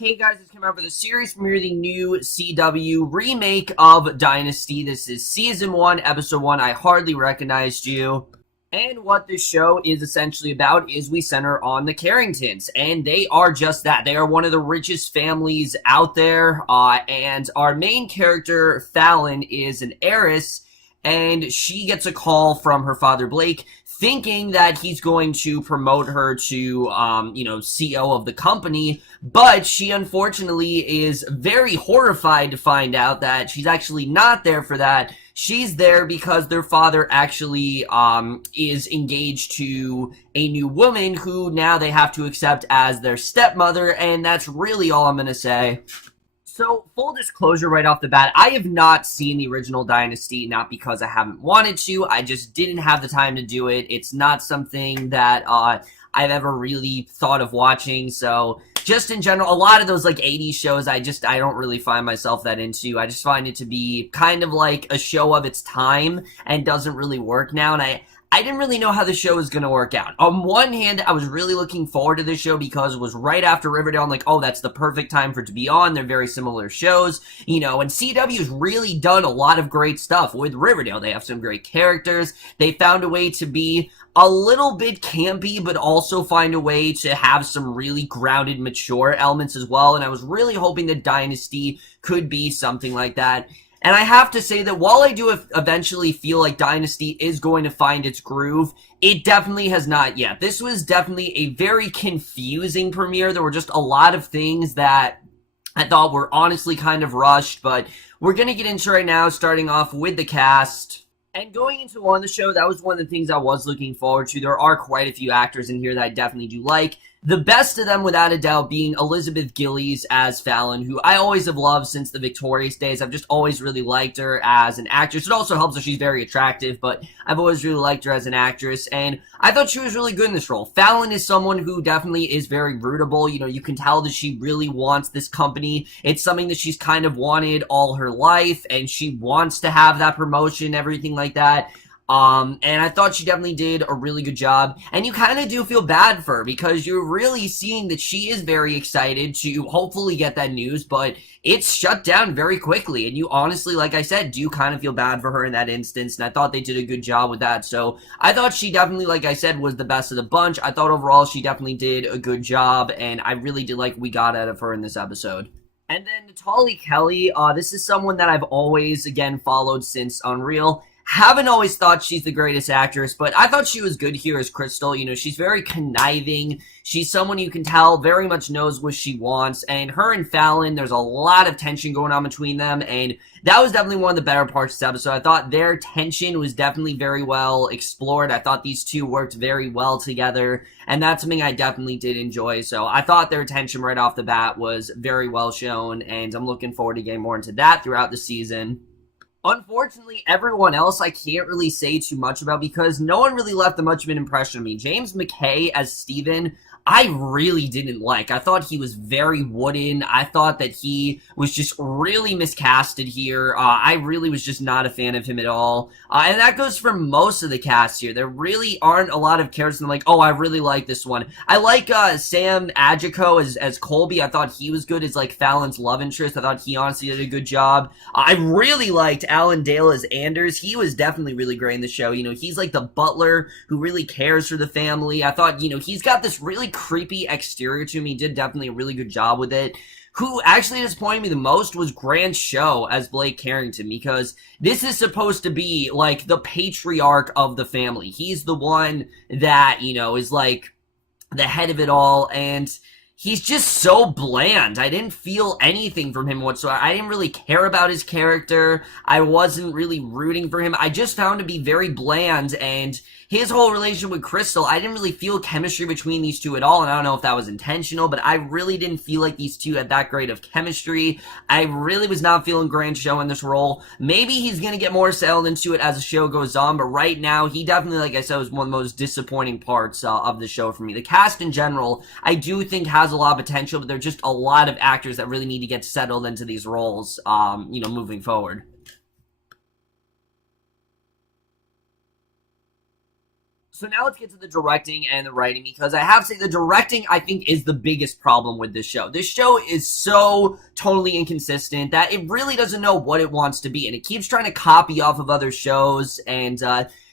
Hey guys, it's coming out for the series premiere of the new CW remake of Dynasty. This is Season 1, Episode 1, I Hardly Recognized You. And what this show is essentially about is we center on the Carringtons, and they are just that. They are one of the richest families out there, and our main character, Fallon, is an heiress, and she gets a call from her father, Blake, thinking that he's going to promote her to, CEO of the company, but she unfortunately is very horrified to find out that she's actually not there for that. She's there because their father actually, is engaged to a new woman who now they have to accept as their stepmother, and that's really all I'm gonna say. So, full disclosure right off the bat, I have not seen the original Dynasty, not because I haven't wanted to, I just didn't have the time to do it. It's not something that, I've ever really thought of watching, so just in general, a lot of those, 80s shows, I don't really find myself that into. I just find it to be kind of like a show of its time and doesn't really work now, and I didn't really know how the show was going to work out. On one hand, I was really looking forward to this show because it was right after Riverdale. I'm like, oh, that's the perfect time for it to be on. They're very similar shows, and CW's really done a lot of great stuff with Riverdale. They have some great characters. They found a way to be a little bit campy, but also find a way to have some really grounded, mature elements as well, and I was really hoping that Dynasty could be something like that. And I have to say that while I do eventually feel like Dynasty is going to find its groove, it definitely has not yet. This was definitely a very confusing premiere. There were just a lot of things that I thought were honestly kind of rushed, but we're going to get into right now, starting off with the cast. And going into on the show, that was one of the things I was looking forward to. There are quite a few actors in here that I definitely do like. The best of them, without a doubt, being Elizabeth Gillies as Fallon, who I always have loved since the Victorious days. I've just always really liked her as an actress. It also helps that she's very attractive, but I've always really liked her as an actress, and I thought she was really good in this role. Fallon is someone who definitely is very rootable. You can tell that she really wants this company. It's something that she's kind of wanted all her life, and she wants to have that promotion, everything like that. And I thought she definitely did a really good job, and you kind of do feel bad for her, because you're really seeing that she is very excited to hopefully get that news, but it's shut down very quickly, and you honestly, like I said, do kind of feel bad for her in that instance, and I thought they did a good job with that. So I thought she definitely, like I said, was the best of the bunch. I thought overall she definitely did a good job, and I really did like what we got out of her in this episode. And then Nathalie Kelley, this is someone that I've always, again, followed since Unreal. Haven't always thought she's the greatest actress, but I thought she was good here as Crystal. She's very conniving. She's someone you can tell very much knows what she wants, and her and Fallon, there's a lot of tension going on between them, and that was definitely one of the better parts of this episode. I thought their tension was definitely very well explored. I thought these two worked very well together, and that's something I definitely did enjoy. So I thought their tension right off the bat was very well shown, and I'm looking forward to getting more into that throughout the season. Unfortunately, everyone else I can't really say too much about because no one really left much of an impression on me. James Mackay as Steven, I really didn't like. I thought he was very wooden. I thought that he was just really miscasted here. I really was just not a fan of him at all. And that goes for most of the cast here. There really aren't a lot of characters that I'm like, oh, I really like this one. I like Sam Adegoke as Colby. I thought he was good as Fallon's love interest. I thought he honestly did a good job. I really liked Alan Dale as Anders. He was definitely really great in the show. He's like the butler who really cares for the family. I thought, he's got this really creepy exterior to him. He did definitely a really good job with it. Who actually disappointed me the most was Grant Show as Blake Carrington, because this is supposed to be the patriarch of the family. He's the one that, is the head of it all, and he's just so bland. I didn't feel anything from him whatsoever. I didn't really care about his character. I wasn't really rooting for him. I just found him to be very bland, and his whole relationship with Crystal, I didn't really feel chemistry between these two at all, and I don't know if that was intentional, but I really didn't feel like these two had that great of chemistry. I really was not feeling Grant Show in this role. Maybe he's going to get more settled into it as the show goes on, but right now, he definitely, like I said, was one of the most disappointing parts of the show for me. The cast in general, I do think has a lot of potential, but there are just a lot of actors that really need to get settled into these roles, moving forward. So now let's get to the directing and the writing, because I have to say the directing, I think, is the biggest problem with this show. This show is so totally inconsistent that it really doesn't know what it wants to be, and it keeps trying to copy off of other shows, and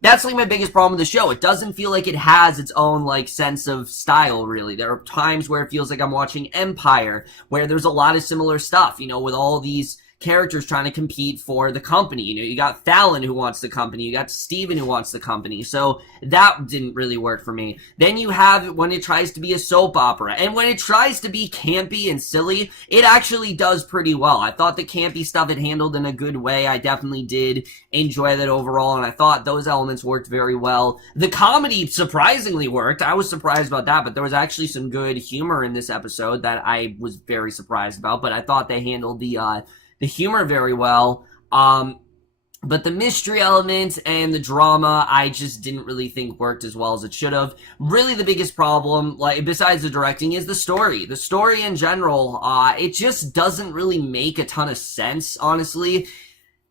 that's like my biggest problem with the show. It doesn't feel like it has its own like sense of style, really. There are times where it feels like I'm watching Empire, where there's a lot of similar stuff, with all these characters trying to compete for the company. You got Fallon who wants the company, you got Steven who wants the company, so that didn't really work for me. Then you have when it tries to be a soap opera, and when it tries to be campy and silly, it actually does pretty well. I thought the campy stuff it handled in a good way. I definitely did enjoy that overall, and I thought those elements worked very well. The comedy surprisingly worked. I was surprised about that, but there was actually some good humor in this episode that I was very surprised about, but I thought they handled the humor very well. But the mystery element and the drama, I just didn't really think worked as well as it should have. Really, the biggest problem, like besides the directing, is the story. The story in general, it just doesn't really make a ton of sense, honestly.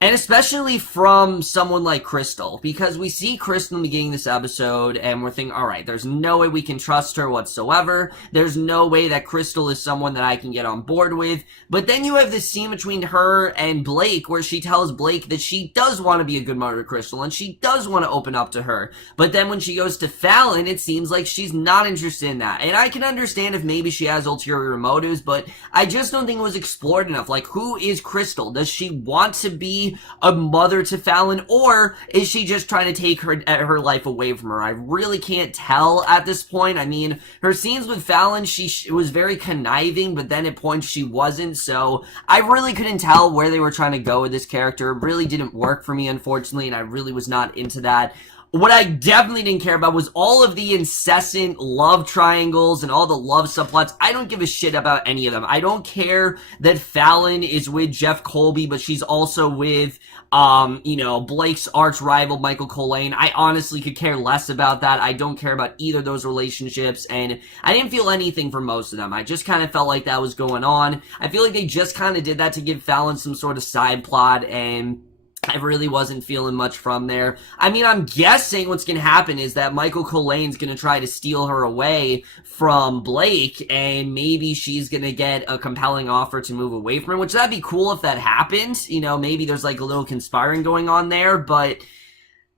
And especially from someone like Crystal, because we see Crystal in the beginning of this episode, and we're thinking, alright, there's no way we can trust her whatsoever. There's no way that Crystal is someone that I can get on board with. But then you have this scene between her and Blake, where she tells Blake that she does want to be a good mother to Crystal, and she does want to open up to her. But then when she goes to Fallon, it seems like she's not interested in that. And I can understand if maybe she has ulterior motives, but I just don't think it was explored enough. Like, who is Crystal? Does she want to be a mother to Fallon, or is she just trying to take her life away from her? I really can't tell at this point. I mean, her scenes with Fallon, she was very conniving, but then at points she wasn't, so I really couldn't tell where they were trying to go with this character. It really didn't work for me, unfortunately, and I really was not into that. What I definitely didn't care about was all of the incessant love triangles and all the love subplots. I don't give a shit about any of them. I don't care that Fallon is with Jeff Colby, but she's also with, Blake's arch rival, Michael Collane. I honestly could care less about that. I don't care about either of those relationships, and I didn't feel anything for most of them. I just kind of felt like that was going on. I feel like they just kind of did that to give Fallon some sort of side plot, and I really wasn't feeling much from there. I mean, I'm guessing what's going to happen is that Michael Collane's going to try to steal her away from Blake, and maybe she's going to get a compelling offer to move away from him, which that'd be cool if that happened. Maybe there's like a little conspiring going on there, but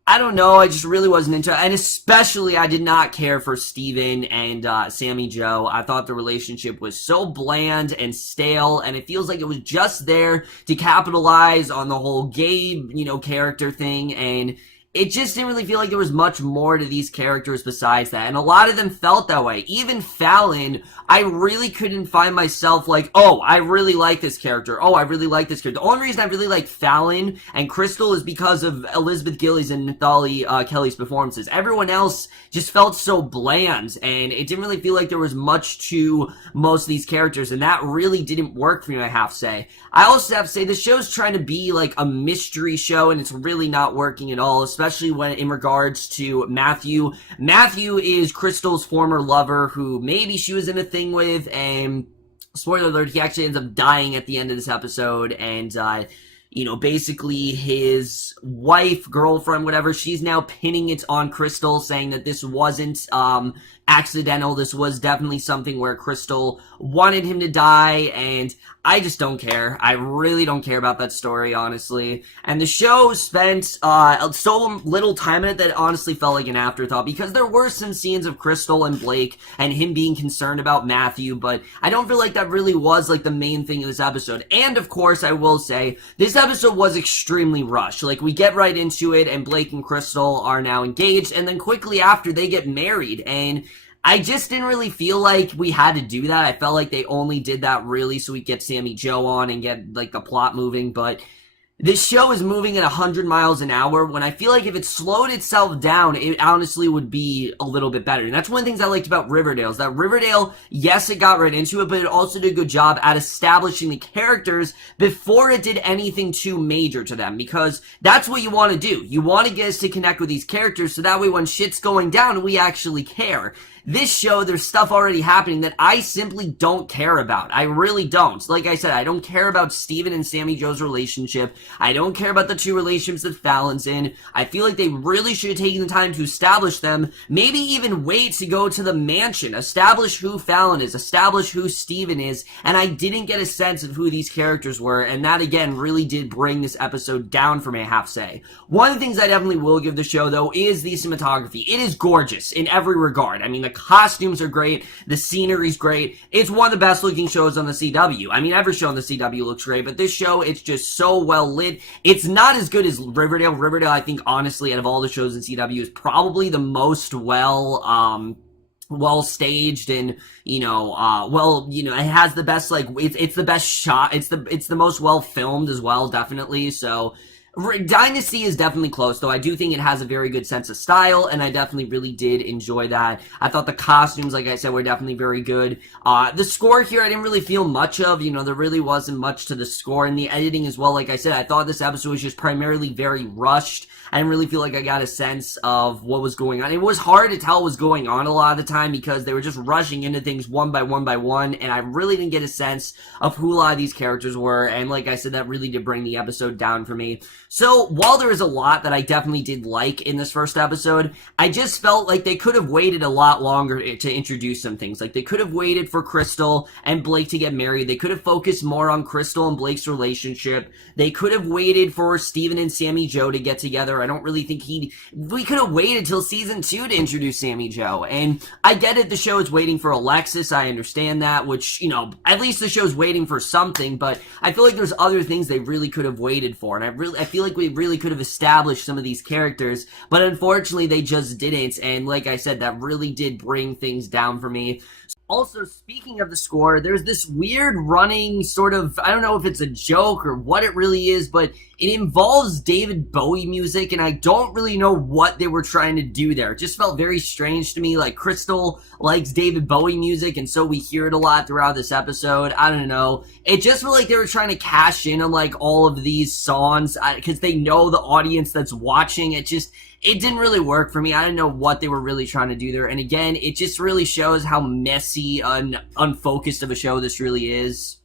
I don't know, I just really wasn't into it, and especially I did not care for Steven and Sammy Joe. I thought the relationship was so bland and stale, and it feels like it was just there to capitalize on the whole gay, character thing, and it just didn't really feel like there was much more to these characters besides that, and a lot of them felt that way. Even Fallon, I really couldn't find myself like, oh, I really like this character. Oh, I really like this character. The only reason I really like Fallon and Crystal is because of Elizabeth Gillies and Nathalie Kelley's performances. Everyone else just felt so bland, and it didn't really feel like there was much to most of these characters, and that really didn't work for me, I have to say. I also have to say, the show's trying to be like a mystery show, and it's really not working at all, especially when in regards to Matthew. Matthew is Crystal's former lover, who maybe she was in a thing with, and spoiler alert, he actually ends up dying at the end of this episode, and basically his wife, girlfriend, whatever, she's now pinning it on Crystal, saying that this wasn't accidental, this was definitely something where Crystal wanted him to die, and I just don't care. I really don't care about that story, honestly. And the show spent so little time in it that it honestly felt like an afterthought, because there were some scenes of Crystal and Blake and him being concerned about Matthew, but I don't feel like that really was like the main thing of this episode. And of course, I will say, this episode was extremely rushed. Like, we get right into it, and Blake and Crystal are now engaged, and then quickly after, they get married, and I just didn't really feel like we had to do that. I felt like they only did that really so we get Sammy Joe on and get like the plot moving, but this show is moving at 100 miles an hour, when I feel like if it slowed itself down, it honestly would be a little bit better. And that's one of the things I liked about Riverdale, is that Riverdale, yes, it got right into it, but it also did a good job at establishing the characters before it did anything too major to them, because that's what you want to do. You want to get us to connect with these characters, so that way when shit's going down, we actually care. This show, there's stuff already happening that I simply don't care about. I really don't. Like I said, I don't care about Steven and Sammy Joe's relationship. I don't care about the two relationships that Fallon's in. I feel like they really should have taken the time to establish them, maybe even wait to go to the mansion, establish who Fallon is, establish who Steven is, and I didn't get a sense of who these characters were, and that again really did bring this episode down for me, I have to say. One of the things I definitely will give the show, though, is the cinematography. It is gorgeous in every regard. I mean, the costumes are great, the scenery's great. It's one of the best looking shows on the CW. I mean, every show on the CW looks great, but this show, it's just so well lit. It's not as good as Riverdale. Riverdale, I think, honestly, out of all the shows in CW, is probably the most well staged and, it has the best, it's the best shot, it's the most well filmed as well, definitely. So Dynasty is definitely close, though I do think it has a very good sense of style, and I definitely really did enjoy that. I thought the costumes, like I said, were definitely very good. The score here, I didn't really feel much of. There really wasn't much to the score, and the editing as well. Like I said, I thought this episode was just primarily very rushed. I didn't really feel like I got a sense of what was going on. It was hard to tell what was going on a lot of the time because they were just rushing into things one by one, and I really didn't get a sense of who a lot of these characters were, and like I said, that really did bring the episode down for me. So, while there is a lot that I definitely did like in this first episode, I just felt like they could have waited a lot longer to introduce some things. Like, they could have waited for Crystal and Blake to get married. They could have focused more on Crystal and Blake's relationship. They could have waited for Steven and Sammy Jo to get together. I don't really think we could have waited till season 2 to introduce Sammy Jo. And I get it, the show is waiting for Alexis. I understand that, which, at least the show's waiting for something, but I feel like there's other things they really could have waited for. And I feel like we really could have established some of these characters, but unfortunately they just didn't, and like I said, that really did bring things down for me. Also, speaking of the score, there's this weird running sort of, I don't know if it's a joke or what it really is, but it involves David Bowie music, and I don't really know what they were trying to do there. It just felt very strange to me. Like, Crystal likes David Bowie music, and so we hear it a lot throughout this episode. I don't know. It just felt like they were trying to cash in on, all of these songs, because they know the audience that's watching. It didn't really work for me. I didn't know what they were really trying to do there. And again, it just really shows how messy and unfocused of a show this really is.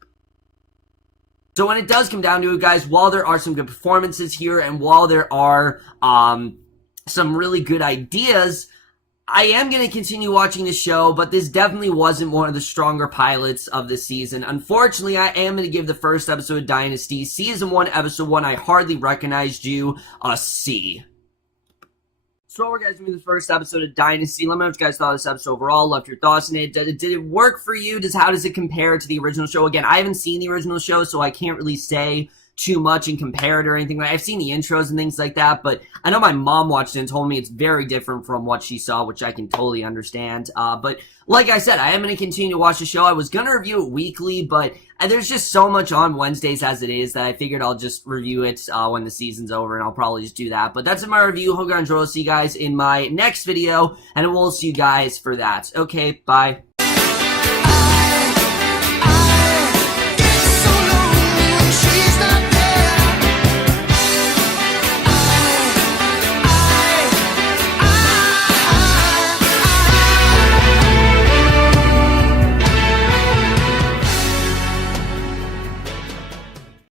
So when it does come down to it, guys, while there are some good performances here and while there are some really good ideas, I am going to continue watching the show, but this definitely wasn't one of the stronger pilots of the season. Unfortunately, I am going to give the first episode of Dynasty, Season 1, Episode 1, I Hardly Recognized You, a C. So we're guys doing the first episode of Dynasty. Let me know what you guys thought of this episode overall. Left your thoughts on it. Did it work for you? How does it compare to the original show? Again, I haven't seen the original show, so I can't really say too much and compare it or anything. I've seen the intros and things like that, but I know my mom watched it and told me it's very different from what she saw, which I can totally understand. But like I said, I am going to continue to watch the show. I was going to review it weekly, but there's just so much on Wednesdays as it is that I figured I'll just review it when the season's over, and I'll probably just do that. But that's in my review. Hope you guys enjoy. I'll see you guys in my next video, and we'll see you guys for that. Okay, bye.